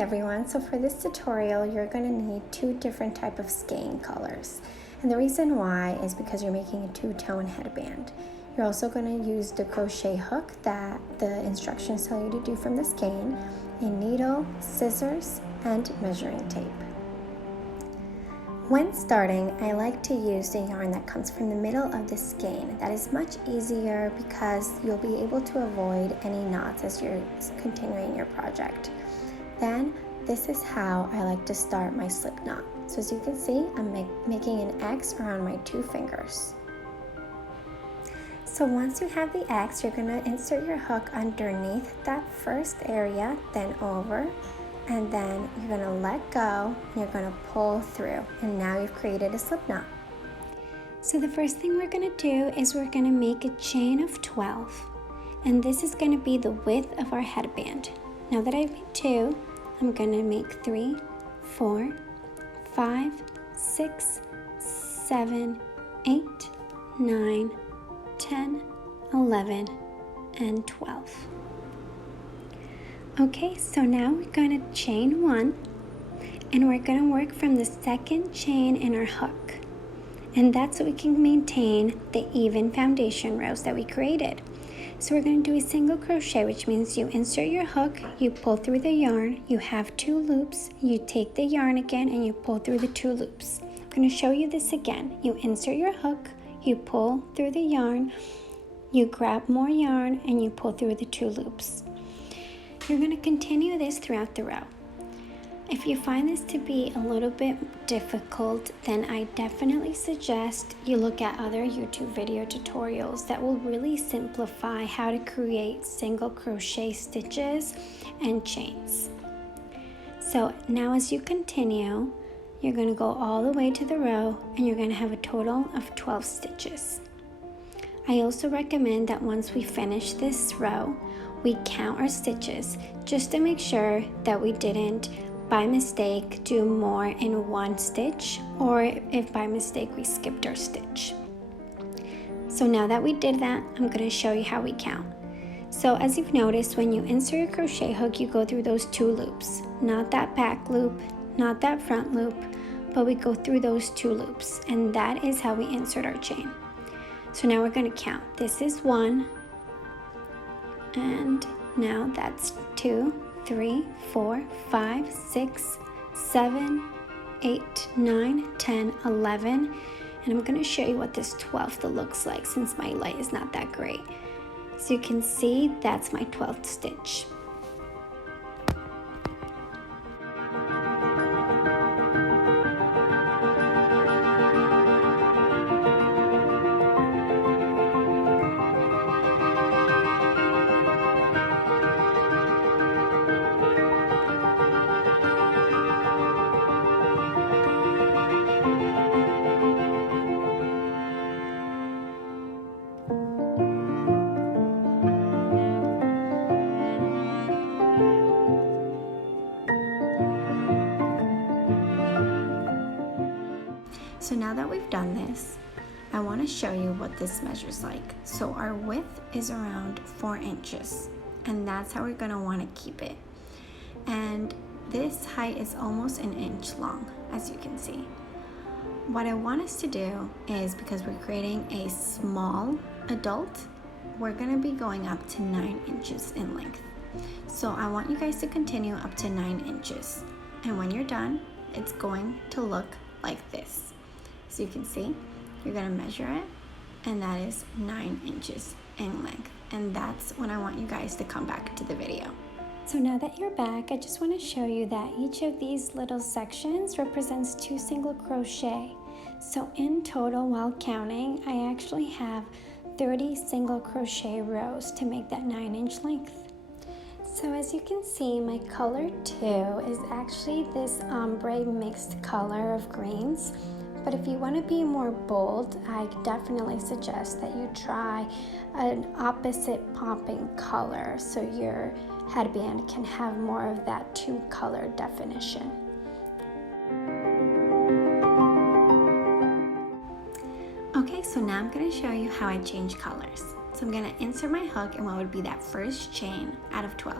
everyone, so for this tutorial you're going to need two different type of skein colors, and the reason why is because you're making a two-tone headband. You're also going to use the crochet hook that the instructions tell you to do from the skein, a needle, scissors, and measuring tape. When starting, I like to use the yarn that comes from the middle of the skein. That is much easier because you'll be able to avoid any knots as you're continuing your project. Then, this is how I like to start my slip knot. So as you can see, I'm making an X around my two fingers. So once you have the X, you're going to insert your hook underneath that first area, then over, and then you're going to let go, and you're going to pull through, and now you've created a slip knot. So the first thing we're going to do is we're going to make a chain of 12, and this is going to be the width of our headband. Now that I've made 2, I'm going to make 3, 4, 5, 6, 7, 8, 9, 10, 11, and 12. Okay, so now we're going to chain 1, and we're going to work from the second chain in our hook, and that's so we can maintain the even foundation rows that we created. So we're going to do a single crochet, which means you insert your hook, you pull through the yarn, you have 2 loops, you take the yarn again and you pull through the 2 loops. I'm going to show you this again. You insert your hook, you pull through the yarn, you grab more yarn, and you pull through the 2 loops. You're going to continue this throughout the row. If you find this to be a little bit difficult, then I definitely suggest you look at other YouTube video tutorials that will really simplify how to create single crochet stitches and chains. So now as you continue, you're going to go all the way to the row, and you're going to have a total of 12 stitches. I also recommend that once we finish this row, we count our stitches just to make sure that we didn't by mistake do more in one stitch, or if by mistake we skipped our stitch. So now that we did that, I'm going to show you how we count. So as you've noticed, when you insert your crochet hook, you go through those 2 loops, not that back loop, not that front loop, but we go through those 2 loops, and that is how we insert our chain. So now we're going to count. This is 1, and now that's 2, 3, 4, 5, 6, 7, 8, 9, 10, 11, and I'm going to show you what this 12th looks like since my light is not that great. So you can see that's my 12th stitch. So now that we've done this, I want to show you what this measures like. So our width is around 4 inches, and that's how we're going to want to keep it. And this height is almost an inch long, as you can see. What I want us to do is, because we're creating a small adult, we're going to be going up to 9 inches in length. So I want you guys to continue up to 9 inches. And when you're done, it's going to look like this. So you can see, you're going to measure it, and that is 9 inches in length. And that's when I want you guys to come back to the video. So now that you're back, I just want to show you that each of these little sections represents 2 single crochet. So in total, while counting, I actually have 30 single crochet rows to make that 9-inch length. So as you can see, my color 2 is actually this ombre mixed color of greens. But if you want to be more bold, I definitely suggest that you try an opposite popping color so your headband can have more of that 2-color definition. Okay, so now I'm going to show you how I change colors. So I'm going to insert my hook in what would be that first chain out of 12.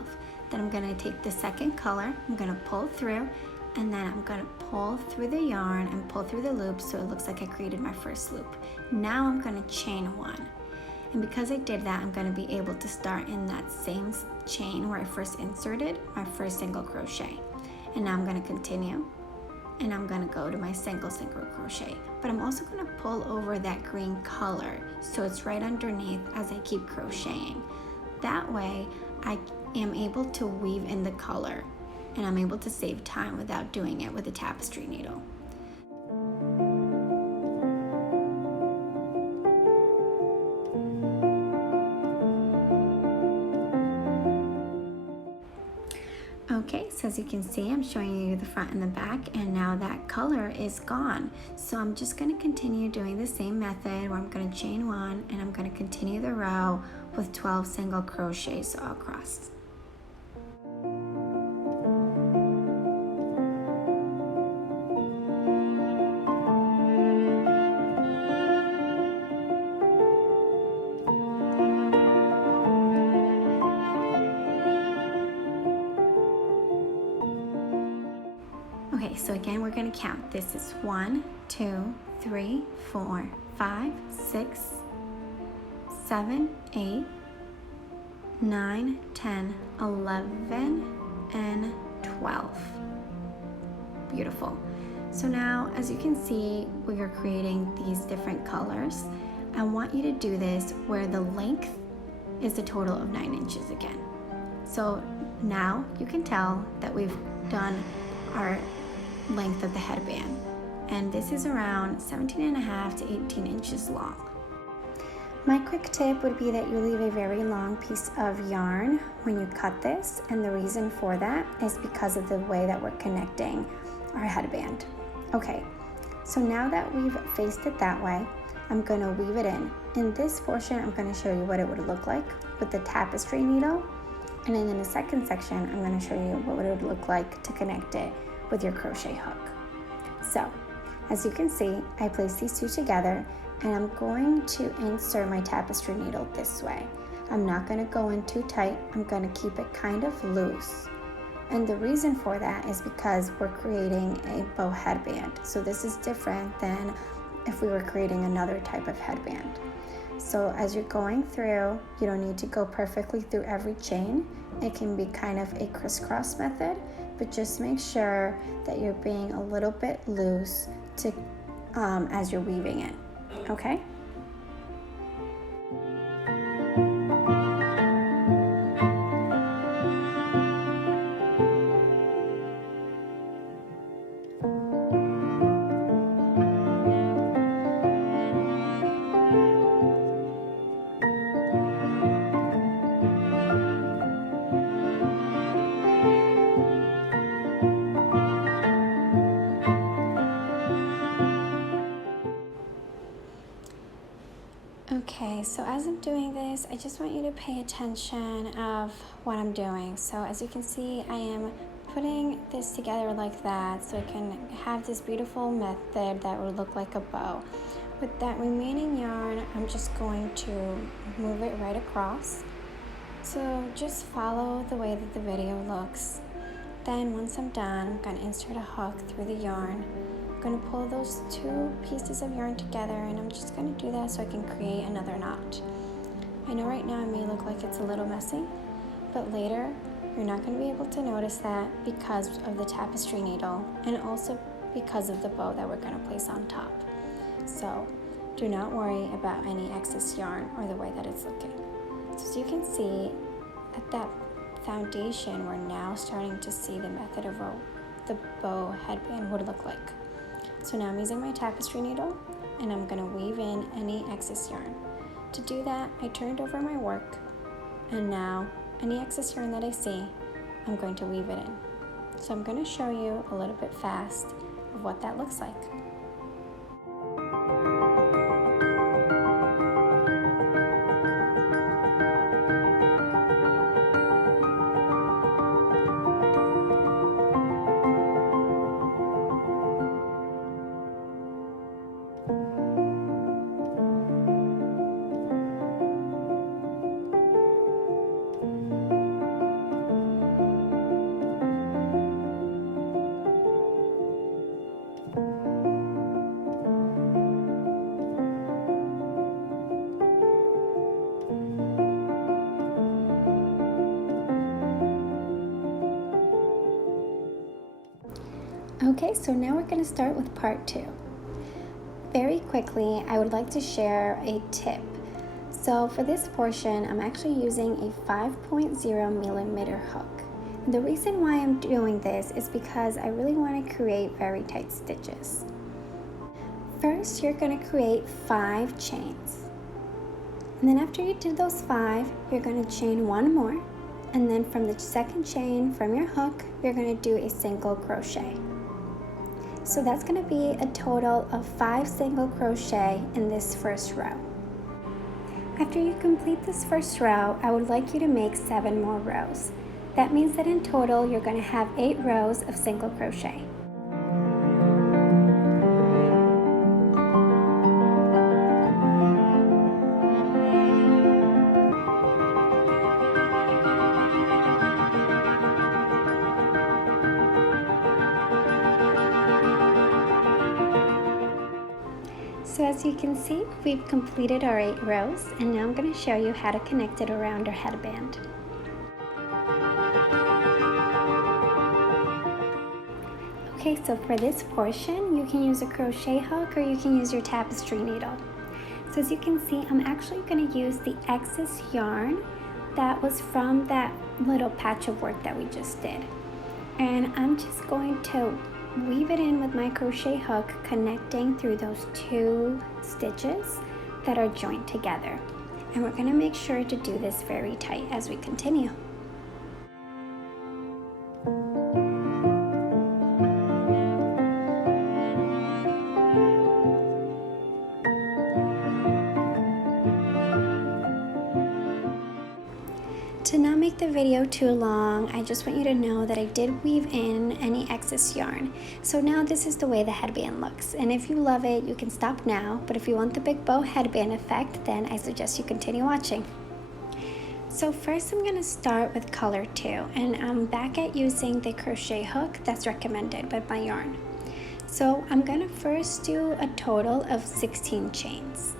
Then I'm gonna take the second color, I'm gonna pull through, and then I'm gonna pull through the yarn and pull through the loop so it looks like I created my first loop. Now I'm gonna chain one. And because I did that, I'm gonna be able to start in that same chain where I first inserted my first single crochet. And now I'm gonna continue, and I'm gonna go to my single crochet. But I'm also gonna pull over that green color so it's right underneath as I keep crocheting. That way, I am able to weave in the color, and I'm able to save time without doing it with a tapestry needle. Okay, so as you can see, I'm showing you the front and the back, and now that color is gone. So I'm just going to continue doing the same method where I'm going to chain one, and I'm going to continue the row with 12 single crochets all across. Okay, so again, we're going to count. This is 1, 2, 3, 4, 5, 6, 7, 8, 9, 10, 11, and 12. Beautiful. So now, as you can see, we are creating these different colors. I want you to do this where the length is a total of 9 inches again. So now you can tell that we've done our length of the headband, and this is around 17.5 to 18 inches long. My quick tip would be that you leave a very long piece of yarn when you cut this, and the reason for that is because of the way that we're connecting our headband. Okay, so now that we've faced it that way, I'm going to weave it in. In this portion, I'm going to show you what it would look like with the tapestry needle, and then in the second section, I'm going to show you what it would look like to connect it with your crochet hook. So, as you can see, I place these two together, and I'm going to insert my tapestry needle this way. I'm not going to go in too tight, I'm going to keep it kind of loose. And the reason for that is because we're creating a bow headband. So this is different than if we were creating another type of headband. So as you're going through, you don't need to go perfectly through every chain. It can be kind of a crisscross method, but just make sure that you're being a little bit loose to as you're weaving it, okay? Okay, so as I'm doing this, I just want you to pay attention of what I'm doing. So as you can see, I am putting this together like that so I can have this beautiful method that would look like a bow. With that remaining yarn, I'm just going to move it right across. So just follow the way that the video looks. Then once I'm done, I'm going to insert a hook through the yarn. I'm going to pull those two pieces of yarn together, and I'm just going to do that so I can create another knot. I know right now it may look like it's a little messy, but later you're not going to be able to notice that because of the tapestry needle and also because of the bow that we're going to place on top. So do not worry about any excess yarn or the way that it's looking. So as you can see, at that foundation, we're now starting to see the method of the bow headband would look like. So now I'm using my tapestry needle, and I'm going to weave in any excess yarn. To do that, I turned over my work, and now any excess yarn that I see, I'm going to weave it in. So I'm going to show you a little bit fast of what that looks like. Okay, so now we're going to start with part 2. Very quickly, I would like to share a tip. So for this portion, I'm actually using a 5.0 millimeter hook. And the reason why I'm doing this is because I really want to create very tight stitches. First, you're going to create 5 chains. And then after you do those 5, you're going to chain 1 more. And then from the second chain from your hook, you're going to do a single crochet. So that's going to be a total of 5 single crochet in this first row. After you complete this first row, I would like you to make 7 more rows. That means that in total, you're going to have 8 rows of single crochet. So as you can see, we've completed our 8 rows, and now I'm going to show you how to connect it around our headband. Okay, so for this portion, you can use a crochet hook or you can use your tapestry needle. So as you can see, I'm actually going to use the excess yarn that was from that little patch of work that we just did. And I'm just going to weave it in with my crochet hook, connecting through those 2 stitches that are joined together. And we're going to make sure to do this very tight as we continue. To not make the video too long, I just want you to know that I did weave in any excess yarn. So now this is the way the headband looks. And if you love it, you can stop now. But if you want the big bow headband effect, then I suggest you continue watching. So first I'm going to start with color 2. And I'm back at using the crochet hook that's recommended with my yarn. So I'm going to first do a total of 16 chains.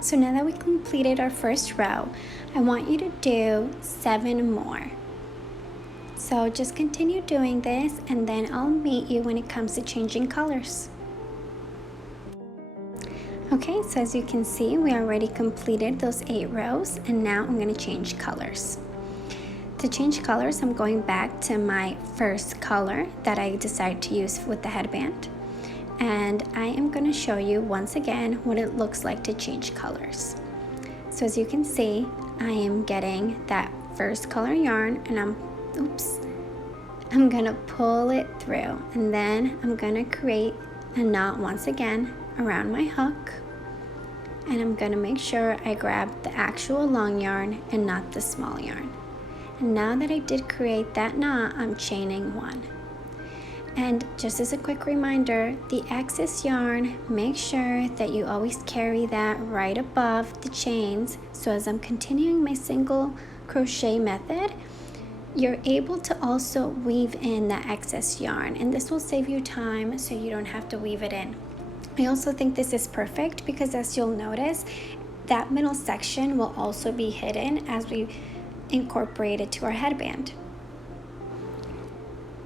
So now that we completed our first row, I want you to do 7 more. So just continue doing this, and then I'll meet you when it comes to changing colors. Okay, so as you can see, we already completed those 8 rows, and now I'm going to change colors. To change colors, I'm going back to my first color that I decided to use with the headband. And I am going to show you once again what it looks like to change colors. So as you can see, I am getting that first color yarn, and I'm going to pull it through, and then I'm going to create a knot once again around my hook, and I'm going to make sure I grab the actual long yarn and not the small yarn. And now that I did create that knot, I'm chaining 1. And just as a quick reminder, the excess yarn, make sure that you always carry that right above the chains. So as I'm continuing my single crochet method, you're able to also weave in that excess yarn, and this will save you time so you don't have to weave it in. I also think this is perfect because, as you'll notice, that middle section will also be hidden as we incorporate it to our headband.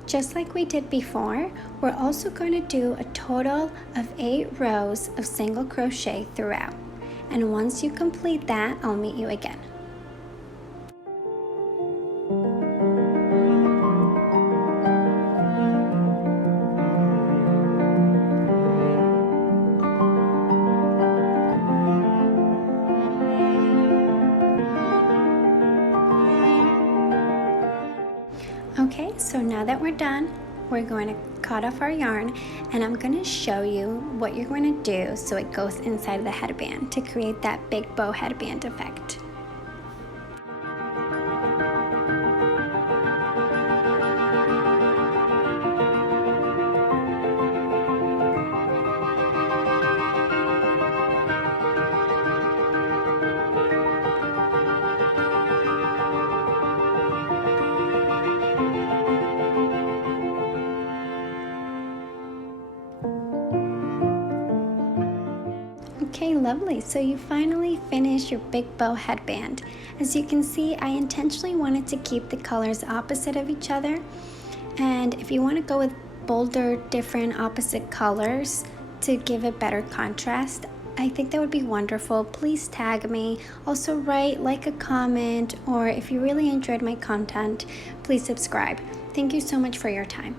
Just like we did before, we're also going to do a total of 8 rows of single crochet throughout. And once you complete that, I'll meet you again. Okay, so now that we're done, we're going to cut off our yarn, and I'm going to show you what you're going to do so it goes inside the headband to create that big bow headband effect. lovely. So you finally finished your big bow headband. As you can see, I intentionally wanted to keep the colors opposite of each other. And if you want to go with bolder, different opposite colors to give a better contrast, I think that would be wonderful. Please tag me. Also write, like a comment, or if you really enjoyed my content, please subscribe. Thank you so much for your time.